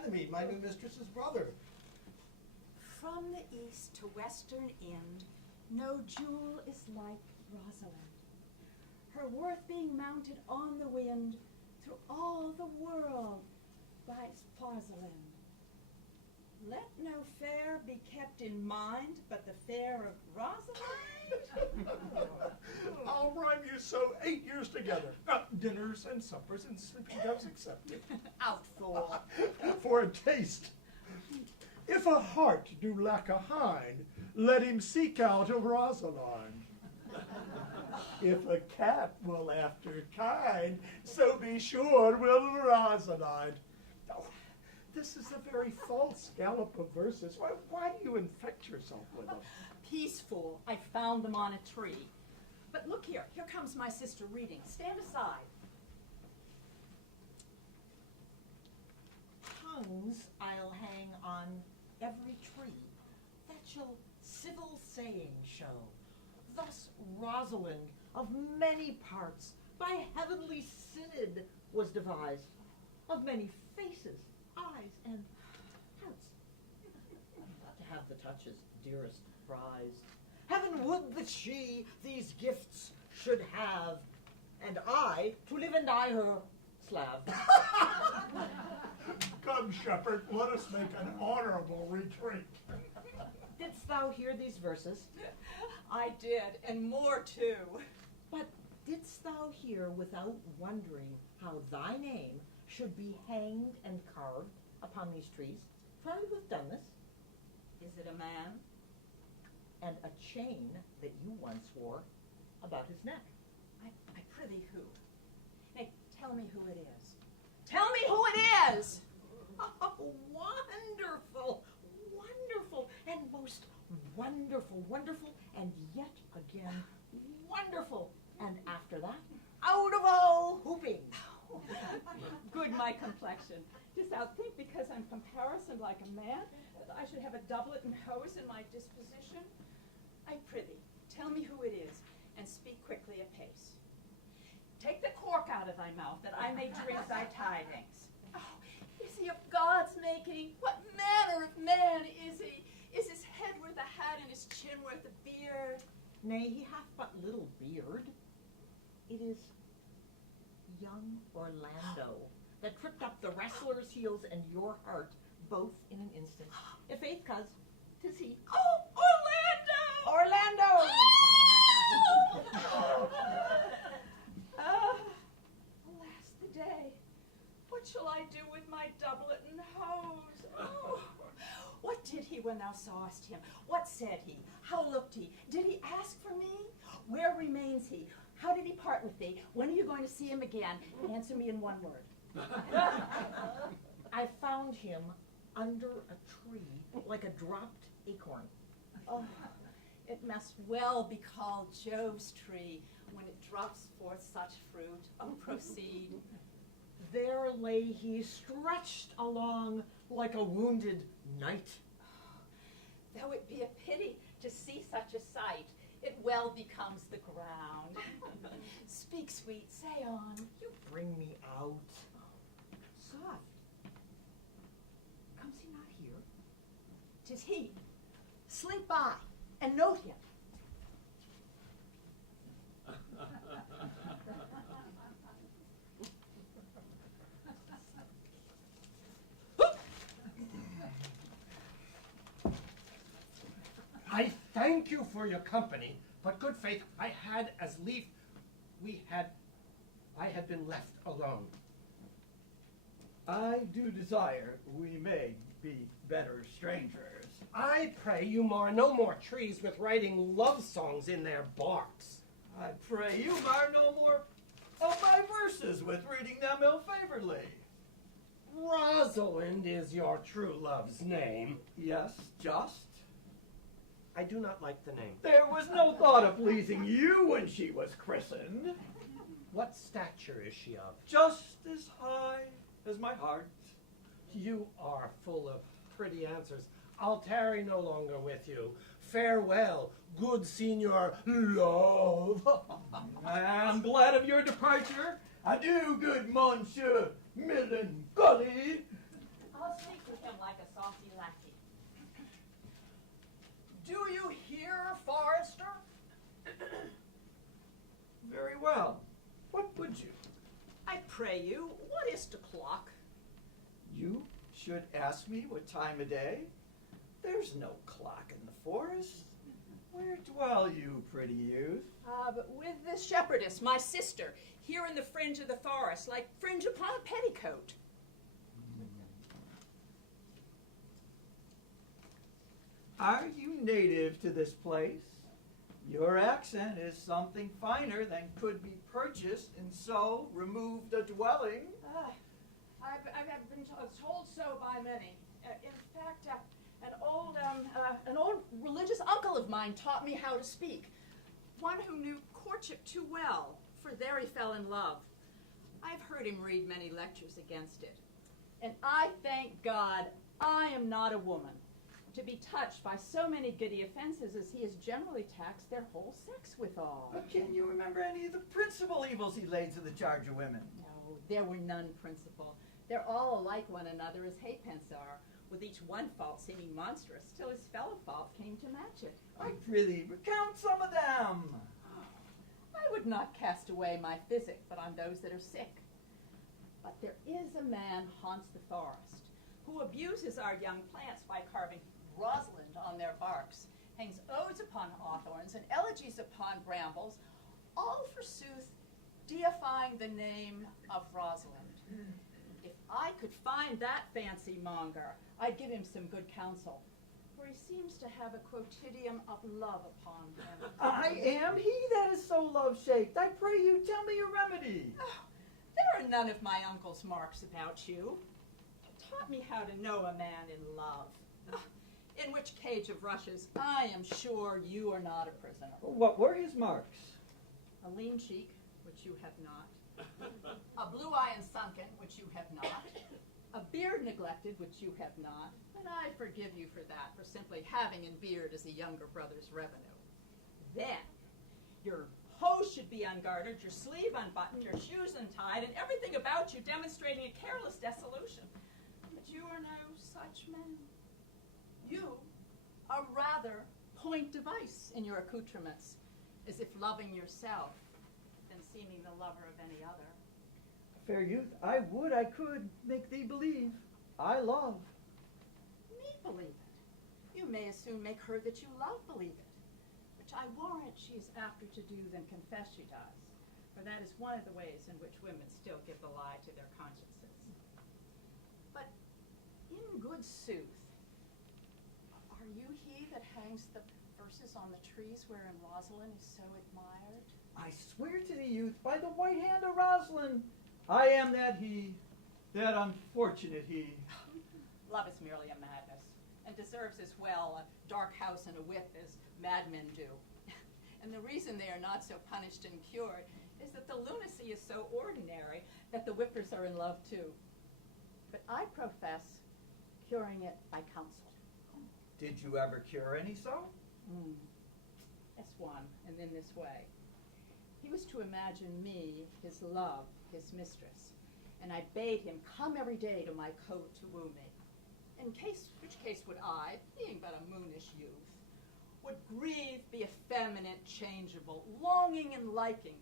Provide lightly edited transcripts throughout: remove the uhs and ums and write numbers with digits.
Ganymede, my new mistress's brother. From the east to western end, no jewel is like Rosalind. Her worth being mounted on the wind through all the world by Farsalind. Let no fair be kept in mind but the fair of Rosalind. I'll rhyme you so 8 years together. Dinners and suppers and sleeping doves accepted. Out, fool. For a taste. If a heart do lack a hind, let him seek out a Rosalind. If a cat will after kind, so be sure will Rosalind. Oh, this is a very false gallop of verses. Why do you infect yourself with them? Peace, fool. I found them on a tree. But look here. Here comes my sister reading. Stand aside. Tongues I'll hang on every tree that shall civil saying show. Thus Rosalind of many parts by heavenly synod was devised, of many faces, eyes, and hearts. To have the touches dearest prized. Heaven would that she these gifts should have, and I to live and die her Slav. Come, shepherd, let us make an honorable retreat. Didst thou hear these verses? I did, and more too. But didst thou hear without wondering how thy name should be hanged and carved upon these trees? For who hath done this? Is it a man? And a chain that you once wore about his neck. I prithee who? Nay, tell me who it is. Tell me who it is! Oh, wonderful, wonderful, and most wonderful, wonderful, and yet again wonderful. And after that, out of all hooping. Good my complexion. Dost thou think because I'm comparisoned like a man that I should have a doublet and hose in my disposition? I prithee, tell me who it is, and speak quickly apace. Take the cork out of thy mouth, that I may drink thy tidings. Oh, is he of God's making? What manner of man is he? Is his head worth a hat, and his chin worth a beard? Nay, he hath but little beard. It is young Orlando that tripped up the wrestler's heels and your heart both in an instant. If faith, cuz, 'tis he. Oh, Orlando! Orlando! Alas the day. What shall I do with my doublet and hose? Oh, what did he when thou sawest him? What said he? How looked he? Did he ask for me? Where remains he? How did he part with thee? When are you going to see him again? Answer me in one word. I found him under a tree like a dropped acorn. Oh, it must well be called Jove's tree when it drops forth such fruit. Oh, proceed. There lay he stretched along like a wounded knight. Though it be a pity to see such a sight, it well becomes the ground. Speak, sweet, say on. You bring me out. Soft. Comes he not here? 'Tis he. Slink by and note him. I thank you for your company, but good faith, I had as lief I had been left alone. I do desire we may be better strangers. I pray you mar no more trees with writing love songs in their barks. I pray you mar no more of my verses with reading them ill-favoredly. Rosalind is your true love's name. Yes, just. I do not like the name. There was no thought of pleasing you when she was christened. What stature is she of? Just as high as my heart. You are full of pretty answers. I'll tarry no longer with you. Farewell, good Signor Love. I am glad of your departure. Adieu, good Monsieur Melancholy. I'll speak Do you hear, Forester? Very well. What would you? I pray you, what is the clock? You should ask me what time of day. There's no clock in the forest. Where dwell you, pretty youth? But with this shepherdess, my sister, here in the fringe of the forest, like fringe upon a petticoat. Are you native to this place? Your accent is something finer than could be purchased and so removed a dwelling. I've been told so by many. In fact, an old religious uncle of mine taught me how to speak. One who knew courtship too well, for there he fell in love. I've heard him read many lectures against it. And I thank God I am not a woman, to be touched by so many giddy offenses as he has generally taxed their whole sex withal. But can you remember any of the principal evils he laid to the charge of women? No, there were none principal. They're all alike one another as halfpence are, with each one fault seeming monstrous, till his fellow faults came to match it. I prithee, recount some of them. I would not cast away my physic, but on those that are sick. But there is a man haunts the forest, who abuses our young plants by carving Rosalind on their barks, hangs odes upon hawthorns and elegies upon brambles, all forsooth deifying the name of Rosalind. If I could find that fancy monger, I'd give him some good counsel, for he seems to have a quotidian of love upon him. I am he that is so love-shaped. I pray you, tell me your remedy. Oh, there are none of my uncle's marks about you. Taught me how to know a man in love. In which cage of rushes, I am sure you are not a prisoner. What were his marks? A lean cheek, which you have not. A blue eye and sunken, which you have not. A beard neglected, which you have not. But I forgive you for that, for simply having in beard as a younger brother's revenue. Then, your hose should be ungartered, your sleeve unbuttoned, your shoes untied, and everything about you demonstrating a careless dissolution. But you are no such man. You are rather point device in your accoutrements, as if loving yourself than seeming the lover of any other. Fair youth, I would I could make thee believe I love. Me believe it. You may as soon make her that you love believe it, which I warrant she is after to do than confess she does, for that is one of the ways in which women still give the lie to their consciences. But in good sooth, are you he that hangs the verses on the trees wherein Rosalind is so admired? I swear to thee, youth, by the white hand of Rosalind, I am that he, that unfortunate he. Love is merely a madness, and deserves as well a dark house and a whip as madmen do. And the reason they are not so punished and cured is that the lunacy is so ordinary that the whippers are in love too. But I profess curing it by counsel. Did you ever cure any so? That's one, and in this way. He was to imagine me, his love, his mistress, and I bade him come every day to my cote to woo me. Which case would I, being but a moonish youth, would grieve, be effeminate, changeable, longing and liking,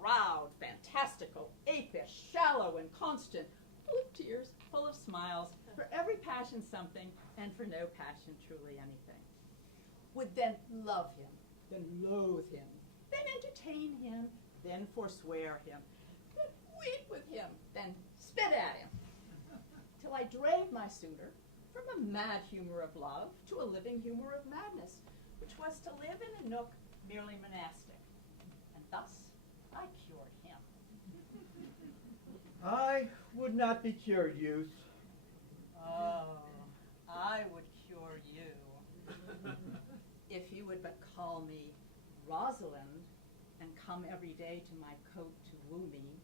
proud, fantastical, apish, shallow and constant, full of tears, full of smiles, for every passion something, and for no passion truly anything. Would then love him, then loathe him, then entertain him, then forswear him, then weep with him, then spit at him, till I drave my suitor from a mad humor of love to a living humor of madness, which was to live in a nook merely monastic. And thus I cured him. I would not be cured, youth. Oh, I would cure you. If you would but call me Rosalind and come every day to my cote to woo me.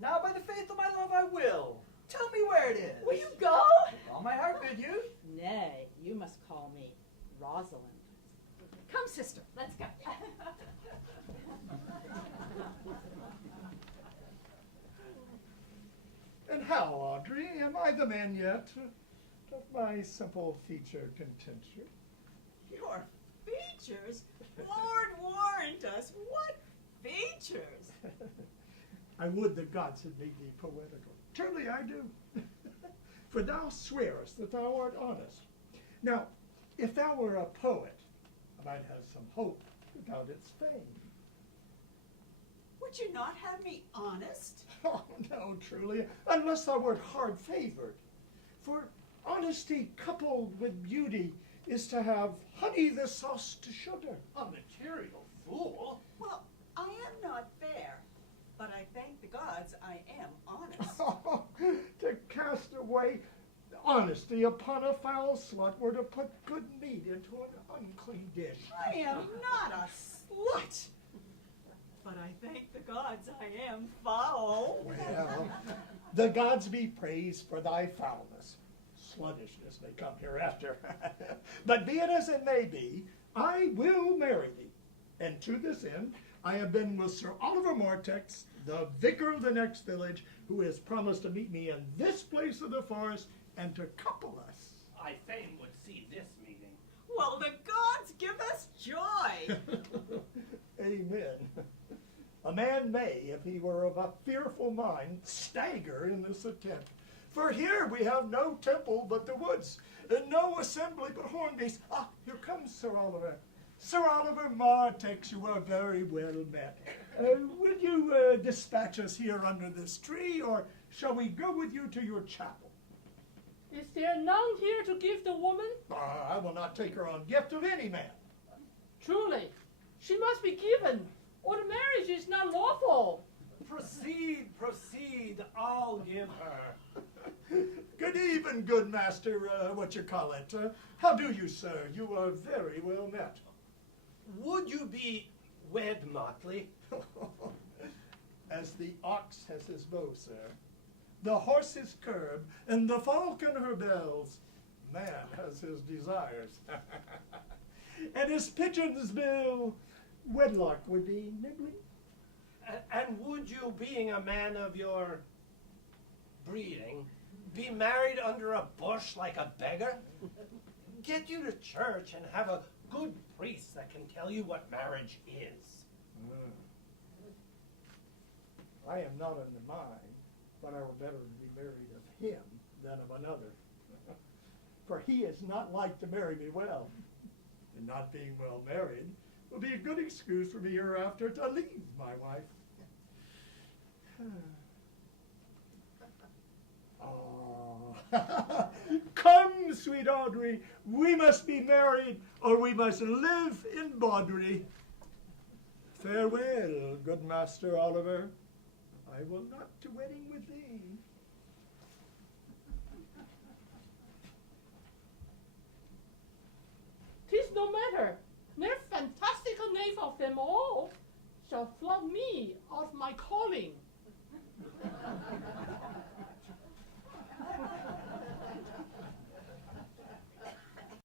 Now by the faith of my love I will. Tell me where it is. Will you go? With all my heart, good youth. Nay, you must call me Rosalind. Come, sister, let's go. And how, Audrey, am I the man yet? of my simple feature contention. Your features? Lord warrant us, what features? I would the gods had made thee poetical. Truly I do. For thou swearest that thou art honest. Now, if thou were a poet, I might have some hope without its fame. Would you not have me honest? Oh, no, truly, unless thou wert hard favored. For honesty coupled with beauty is to have honey the sauce to sugar. A material fool? Well, I am not fair, but I thank the gods I am honest. To cast away honesty upon a foul slut were to put good meat into an unclean dish. I am not a slut, but I thank the gods I am foul. Well, the gods be praised for thy foulness. Sluttishness may come hereafter. But be it as it may be, I will marry thee. And to this end, I have been with Sir Oliver Mortex, the vicar of the next village, who has promised to meet me in this place of the forest and to couple us. I fain would see this meeting. Well, the gods give us joy. Amen. A man may, if he were of a fearful mind, stagger in this attempt. For here we have no temple but the woods, and no assembly but horn beasts. Ah, here comes Sir Oliver. Sir Oliver Mortex, you are very well met. Will you dispatch us here under this tree, or shall we go with you to your chapel? Is there none here to give the woman? I will not take her on gift of any man. Truly, she must be given, or the marriage is not lawful. Proceed, proceed, I'll give her. Good even, good master, what you call it. How do you, sir? You are very well met. Would you be wed, Motley? As the ox has his bow, sir, the horse his curb, and the falcon her bells, man has his desires. And his pigeon's bill, wedlock would be nibbling. And would you, being a man of your breeding, be married under a bush like a beggar? Get you to church and have a good priest that can tell you what marriage is. I am not in the mind, but I were better to be married of him than of another. For he is not like to marry me well, and not being well married will be a good excuse for me hereafter to leave my wife. Oh. Come, sweet Audrey, we must be married, or we must live in bawdry. Farewell, good Master Oliver. I will not to wedding with thee. 'Tis no matter. Mere fantastical knave of them all shall flog me of my calling.